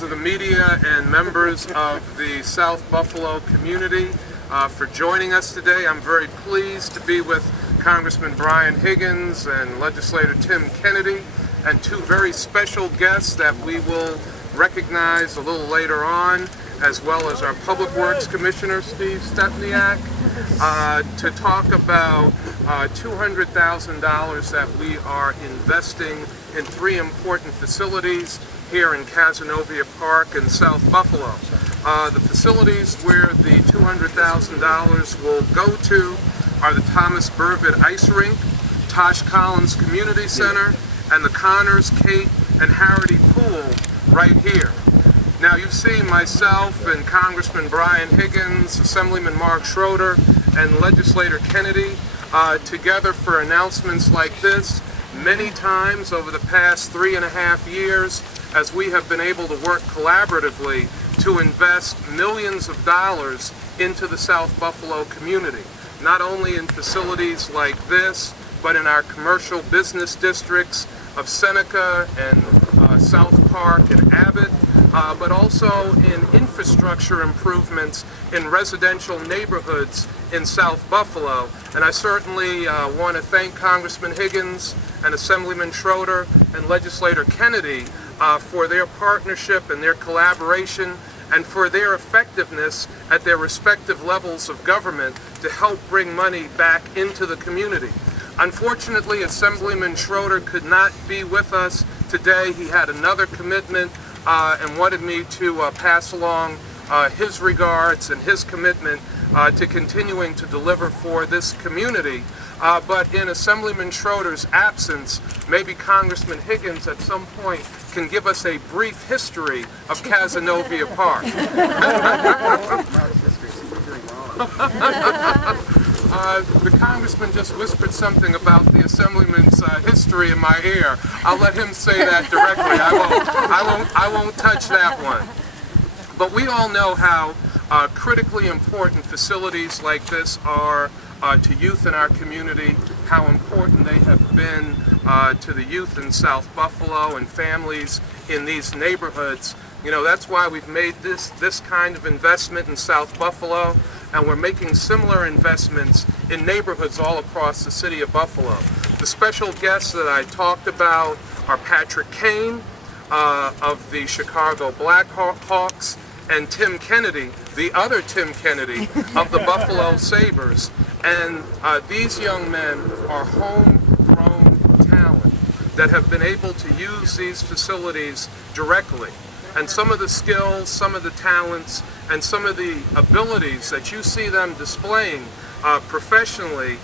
members of the media and members of the South Buffalo community for joining us today. I'm very pleased to be with Congressman Brian Higgins and Legislator Tim Kennedy, and two very special guests that we will recognize a little later on, as well as our Public Works Commissioner, Steve Stepniak, to talk about $200,000 that we are investing in three important facilities here in Cazenovia Park in South Buffalo. The facilities where the $200,000 will go to are the Thomas Burvitt Ice Rink, Tosh Collins Community Center, and the Connors, Kate, and Harrity Pool right here. Now, you've seen myself and Congressman Brian Higgins, Assemblyman Mark Schroeder, and Legislator Kennedy together for announcements like this many times over the past 3.5 years, as we have been able to work collaboratively to invest millions of dollars into the South Buffalo community, not only in facilities like this, but in our commercial business districts of Seneca and South Park and Abbott, but also in infrastructure improvements in residential neighborhoods in South Buffalo. And I certainly want to thank Congressman Higgins and Assemblyman Schroeder and Legislator Kennedy for their partnership and their collaboration and for their effectiveness at their respective levels of government to help bring money back into the community. Unfortunately, Assemblyman Schroeder could not be with us today. He had another commitment and wanted me to pass along his regards and his commitment to continuing to deliver for this community. But in Assemblyman Schroeder's absence, maybe Congressman Higgins at some point can give us a brief history of Cazenovia Park. The Congressman just whispered something about the Assemblyman's history in my ear. I'll let him say that directly. I won't touch that one. But we all know how critically important facilities like this are to youth in our community, how important they have been to the youth in South Buffalo and families in these neighborhoods. You know, that's why we've made this kind of investment in South Buffalo, and we're making similar investments in neighborhoods all across the city of Buffalo. The special guests that I talked about are Patrick Kane of the Chicago Blackhawks, and Tim Kennedy, the other Tim Kennedy of the Buffalo Sabres. And these young men are homegrown talent that have been able to use these facilities directly. And some of the skills, some of the talents, and some of the abilities that you see them displaying professionally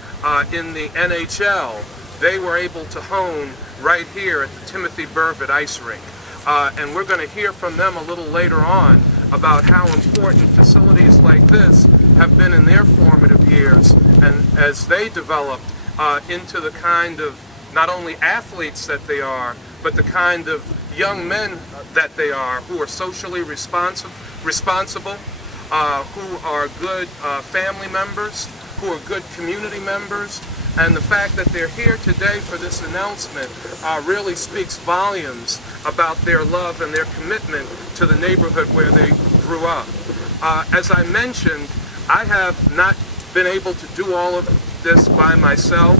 in the NHL, they were able to hone right here at the Timothy Burvitt Ice Rink. And we're going to hear from them a little later on about how important facilities like this have been in their formative years, and as they developed into the kind of not only athletes that they are, but the kind of young men that they are, who are socially responsible, who are good family members, who are good community members. And the fact that they're here today for this announcement really speaks volumes about their love and their commitment to the neighborhood where they grew up. As I mentioned, I have not been able to do all of this by myself.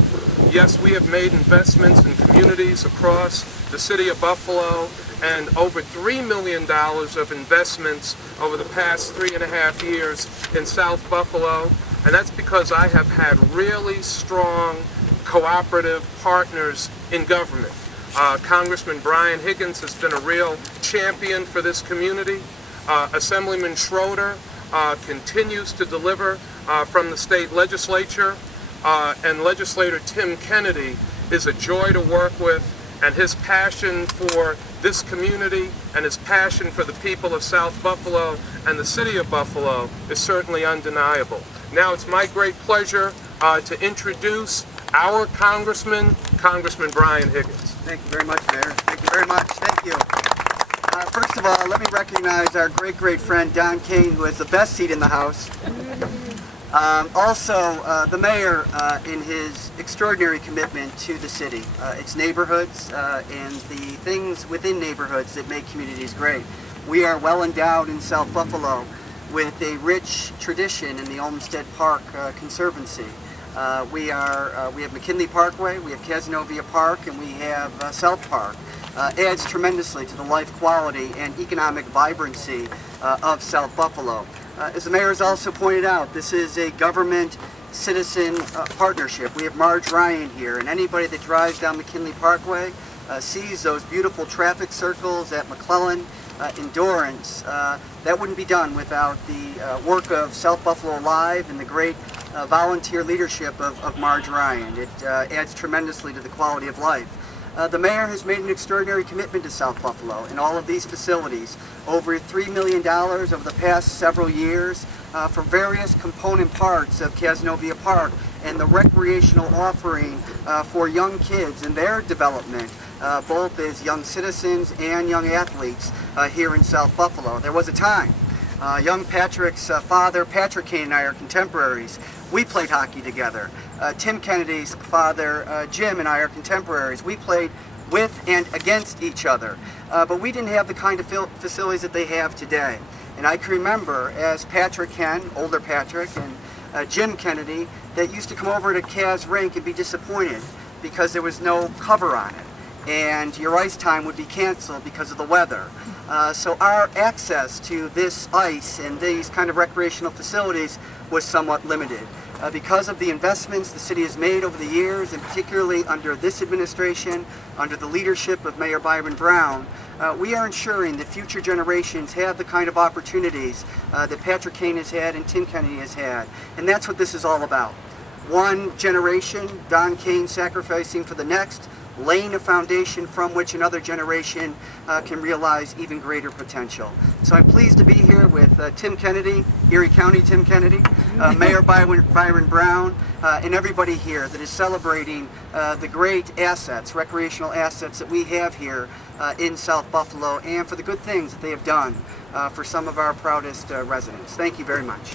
Yes, we have made investments in communities across the city of Buffalo, and over $3 million of investments over the past 3.5 years in South Buffalo. And that's because I have had really strong cooperative partners in government. Congressman Brian Higgins has been a real champion for this community. Assemblyman Schroeder continues to deliver from the state legislature. And Legislator Tim Kennedy is a joy to work with, and his passion for this community and his passion for the people of South Buffalo and the city of Buffalo is certainly undeniable. Now it's my great pleasure to introduce our Congressman, Congressman Brian Higgins. Thank you very much, Mayor. Thank you very much. Thank you. First of all, let me recognize our great friend Don Kane, who has the best seat in the House. Also, the Mayor in his extraordinary commitment to the city, its neighborhoods, and the things within neighborhoods that make communities great. We are well endowed in South Buffalo with a rich tradition in the Olmsted Park Conservancy. We have McKinley Parkway, we have Cazenovia Park, and we have South Park. Adds tremendously to the life quality and economic vibrancy of South Buffalo. As the mayor has also pointed out, this is a government-citizen partnership. We have Marge Ryan here, and anybody that drives down McKinley Parkway sees those beautiful traffic circles at McClellan, Endurance. That wouldn't be done without the work of South Buffalo Live and the great volunteer leadership of Marge Ryan. It adds tremendously to the quality of life. The mayor has made an extraordinary commitment to South Buffalo in all of these facilities. Over $3 million over the past several years for various component parts of Cazenovia Park and the recreational offering for young kids and their development, both as young citizens and young athletes here in South Buffalo. There was a time, young Patrick's father, Patrick Kane, and I are contemporaries. We played hockey together. Tim Kennedy's father, Jim, and I are contemporaries. We played with and against each other. But we didn't have the kind of facilities that they have today. And I can remember as Patrick Ken, older Patrick, and Jim Kennedy, that used to come over to Kaz Rink and be disappointed because there was no cover on it. And your ice time would be canceled because of the weather. So our access to this ice and these kind of recreational facilities was somewhat limited. Because of the investments the city has made over the years, and particularly under this administration, under the leadership of Mayor Byron Brown, we are ensuring that future generations have the kind of opportunities that Patrick Kane has had and Tim Kennedy has had. And that's what this is all about. One generation, Don Kane sacrificing for the next, laying a foundation from which another generation can realize even greater potential. So I'm pleased to be here with Tim Kennedy, Erie County Tim Kennedy, Mayor Byron Brown, and everybody here that is celebrating the great assets, recreational assets that we have here in South Buffalo, and for the good things that they have done for some of our proudest residents. Thank you very much.